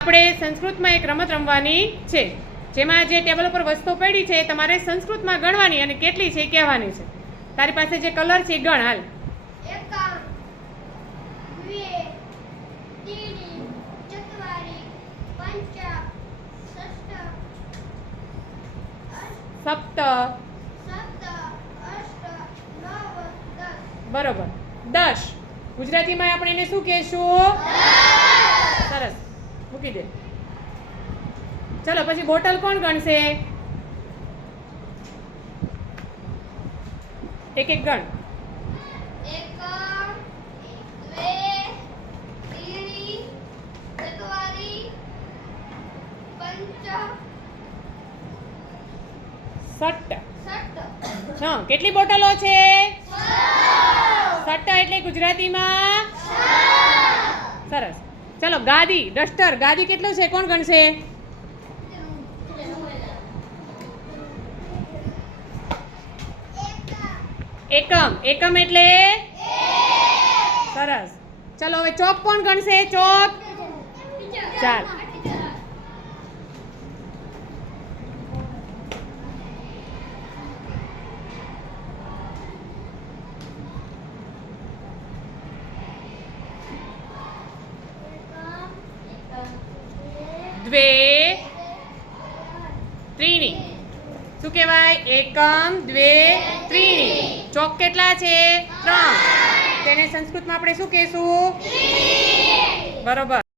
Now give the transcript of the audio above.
આપણે સંસ્કૃતમાં એક રમત રમવાની છે. જેમાં જે ટેબલ ઉપર વસ્તુ પડી છે એ તમારે સંસ્કૃતમાં ગણવાની અને કેટલી છે એ કહેવાની છે. તારી પાસે જે કલર છે એ ગણ હાલ. સપ્ત. બરોબર. દસ. ગુજરાતીમાં આપણે એને શું કહેશું? સરસ. મૂકી દે. ચલો પછી બોટલ કોણ ગણશે? એક એક ગણ. સટ્ટ. ષષ્ઠ કેટલી બોટલો છે? સટ્ટ. એટલે ગુજરાતીમાં સરસ. ચલો ગાદી ડસ્ટર ગાદી કેટલું છે? કોણ ગણશે? એકમ. એકમ એટલે? સરસ. ચલો હવે ચોક કોણ ગણશે? ચોક ચાલ. દ્વે ત્રીણી શું કહેવાય? એકમ દ્વે ત્રીણી। ચોક કેટલા છે? ત્રણ. તેને સંસ્કૃતમાં આપણે શું કહેશું? બરોબર.